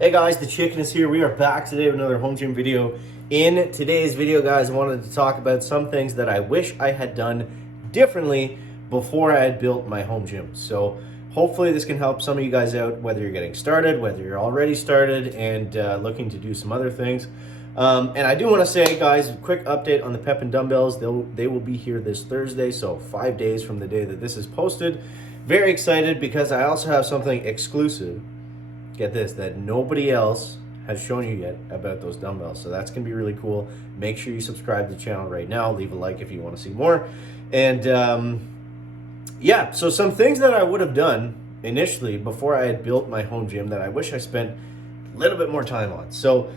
Hey guys, the Chicken is here. We are back today with another home gym video. In today's video, guys, I wanted to talk about some things that I wish I had done differently before I had built my home gym. So hopefully this can help some of you guys out, whether you're getting started, whether you're already started and looking to do some other things. And I do want to say, guys, a quick update on the Pep & Dumbbells. They will be here this Thursday, so 5 days from the day that this is posted. Very excited because I also have something exclusive, get this, that nobody else has shown you yet about those dumbbells. So that's gonna be really cool. Make sure you subscribe to the channel right now. Leave a like if you want to see more. And yeah, so some things that I would have done initially before I had built my home gym that I wish I spent a little bit more time on. So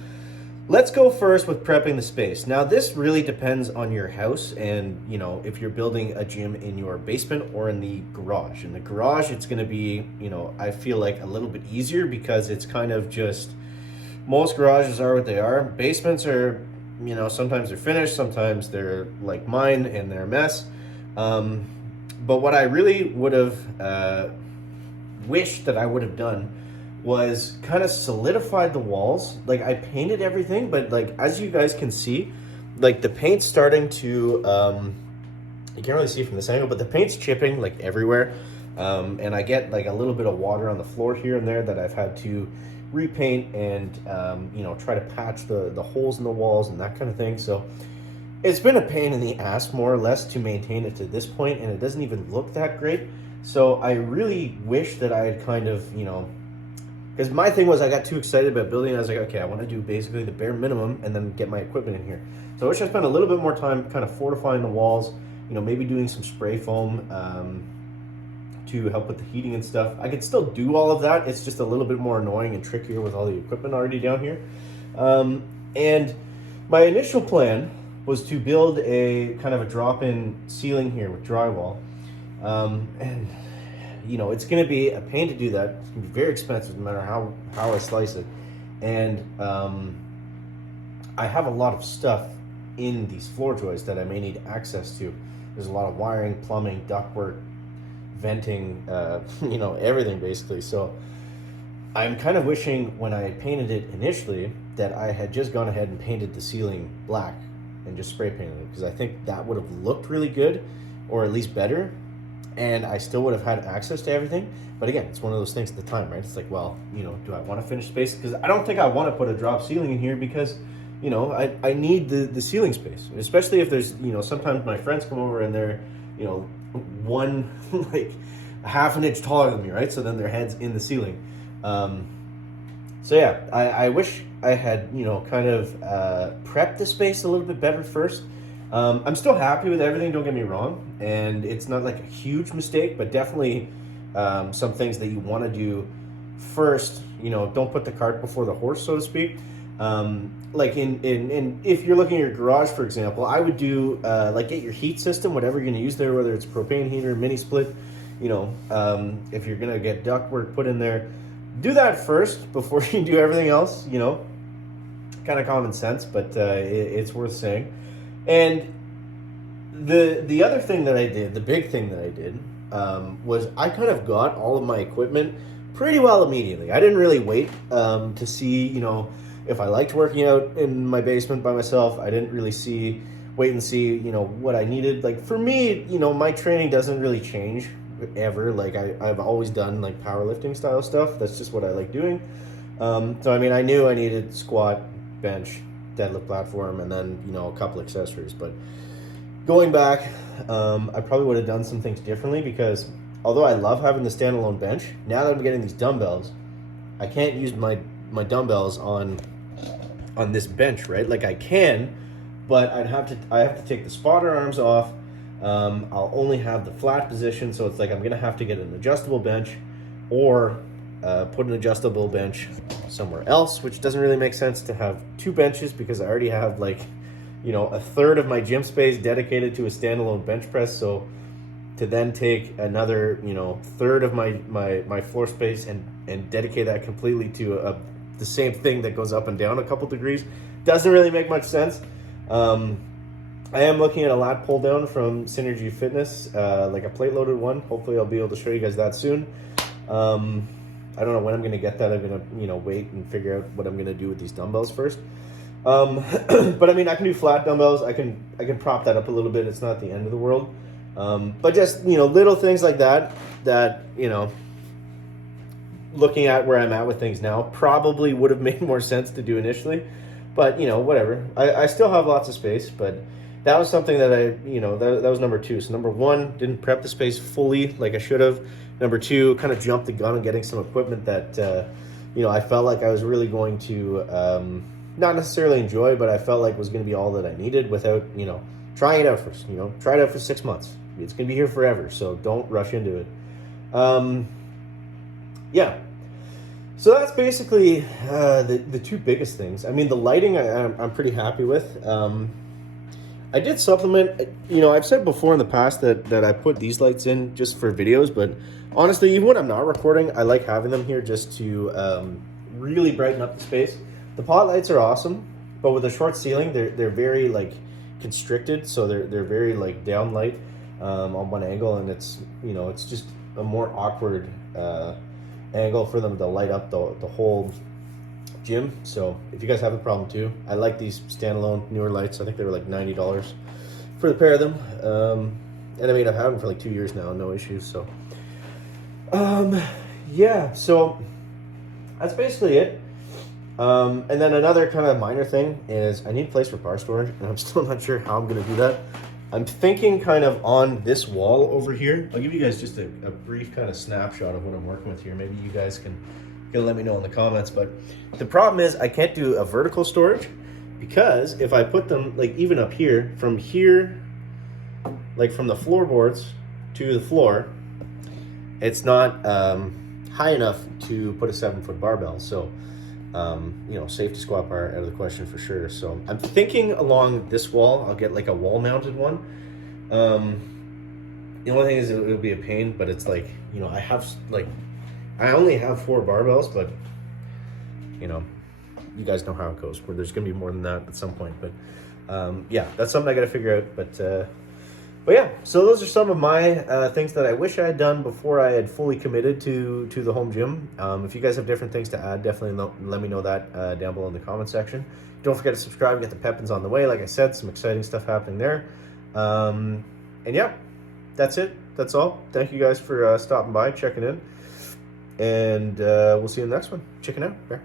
let's go first with prepping the space. Now this really depends on your house and, you know, if you're building a gym in your basement or in the garage. In the garage, it's gonna be, you know, I feel like a little bit easier because it's kind of just, most garages are what they are. Basements are, you know, sometimes they're finished, sometimes they're like mine and they're a mess. But what I really would have wished that I would have done was kind of solidified the walls. Like I painted everything, but like as you guys can see, like the paint's starting to you can't really see from this angle, but the paint's chipping like everywhere. And I get like a little bit of water on the floor here and there that I've had to repaint and you know, try to patch the holes in the walls and that kind of thing. So it's been a pain in the ass, more or less, to maintain it to this point, and it doesn't even look that great. So I really wish that I had kind of, you know, because my thing was I got too excited about building. I was like, okay, I want to do basically the bare minimum and then get my equipment in here. So I wish I spent a little bit more time kind of fortifying the walls, you know, maybe doing some spray foam to help with the heating and stuff. I could still do all of that. It's just a little bit more annoying and trickier with all the equipment already down here. And my initial plan was to build a kind of a drop-in ceiling here with drywall. And you know, it's going to be a pain to do that. It's going to be very expensive no matter how I slice it. And I have a lot of stuff in these floor joists that I may need access to. There's a lot of wiring, plumbing, ductwork, venting, you know, everything basically. So I'm kind of wishing when I had painted it initially that I had just gone ahead and painted the ceiling black and just spray painted it, because I think that would have looked really good, or at least better, and I still would have had access to everything. But again, it's one of those things at the time, right? It's like, well, you know, do I want to finish space? Because I don't think I want to put a drop ceiling in here because, you know, I need the ceiling space, especially if there's, you know, sometimes my friends come over and they're, you know, one like half an inch taller than me, right? So then their head's in the ceiling. So yeah, I wish I had, you know, kind of prepped the space a little bit better first. I'm still happy with everything, don't get me wrong, and it's not like a huge mistake, but definitely some things that you want to do first. You know, don't put the cart before the horse, so to speak. Like in if you're looking at your garage, for example, I would do like get your heat system, whatever you're going to use there, whether it's propane heater, mini split. You know, if you're going to get ductwork put in there, do that first before you do everything else. You know, kind of common sense, but it's worth saying. And the other thing that I did, the big thing that I did, was I kind of got all of my equipment pretty well immediately. I didn't really wait to see, you know, if I liked working out in my basement by myself. I didn't really wait and see, you know, what I needed. Like for me, you know, my training doesn't really change ever. Like I've always done like powerlifting style stuff. That's just what I like doing. So I mean, I knew I needed squat, bench, deadlift platform, and then, you know, a couple accessories. But going back, I probably would have done some things differently, because although I love having the standalone bench, now that I'm getting these dumbbells, I can't use my dumbbells on this bench, right? Like I can, but I have to take the spotter arms off. I'll only have the flat position, so it's like I'm gonna have to get an adjustable bench or put an adjustable bench somewhere else, which doesn't really make sense to have two benches, because I already have, like, you know, a third of my gym space dedicated to a standalone bench press. So to then take another, you know, third of my floor space and dedicate that completely to the same thing that goes up and down a couple degrees doesn't really make much sense. I am looking at a lat pull down from Synergy Fitness, like a plate loaded one. Hopefully I'll be able to show you guys that soon. I don't know when I'm gonna get that. I'm gonna, you know, wait and figure out what I'm gonna do with these dumbbells first. But I mean, I can do flat dumbbells. I can prop that up a little bit. It's not the end of the world. But just, you know, little things like that, you know, looking at where I'm at with things now, probably would have made more sense to do initially. But, you know, whatever. I still have lots of space, but that was something that that was number two. So number one, didn't prep the space fully like I should have. Number two, kind of jumped the gun on getting some equipment that, you know, I felt like I was really going to, not necessarily enjoy, but I felt like was going to be all that I needed without, you know, trying it out first. You know, try it out for 6 months. It's going to be here forever, so don't rush into it. Yeah. So that's basically the two biggest things. I mean, the lighting I'm pretty happy with. I did supplement. You know, I've said before in the past that I put these lights in just for videos, but honestly, even when I'm not recording, I like having them here just to really brighten up the space. The pot lights are awesome, but with a short ceiling, they're very like constricted, so they're very like down light on one angle, and it's, you know, it's just a more awkward angle for them to light up the whole gym. So if you guys have a problem too, I like these standalone newer lights. I think they were like $90 for the pair of them, and I mean, I've had them for like 2 years now, no issues. So yeah, so that's basically it. And then another kind of minor thing is I need a place for bar storage, and I'm still not sure how I'm going to do that. I'm thinking kind of on this wall over here. I'll give you guys just a brief kind of snapshot of what I'm working with here. Maybe you guys can let me know in the comments. But the problem is I can't do a vertical storage, because if I put them like even up here, like from the floorboards to the floor, it's not high enough to put a 7-foot barbell. So you know, safety squat bar out of the question for sure. So I'm thinking along this wall, I'll get like a wall mounted one. The only thing is it would be a pain, but it's like, you know, I only have 4 barbells, but you know, you guys know how it goes, where there's gonna be more than that at some point. But yeah, that's something I gotta figure out. But yeah, so those are some of my things that I wish I had done before I had fully committed to the home gym. If you guys have different things to add, definitely let me know that down below in the comment section. Don't forget to subscribe and get the Pepins on the way. Like I said, some exciting stuff happening there. And yeah, that's it. That's all. Thank you guys for stopping by, checking in. And we'll see you in the next one. Checking out. Back.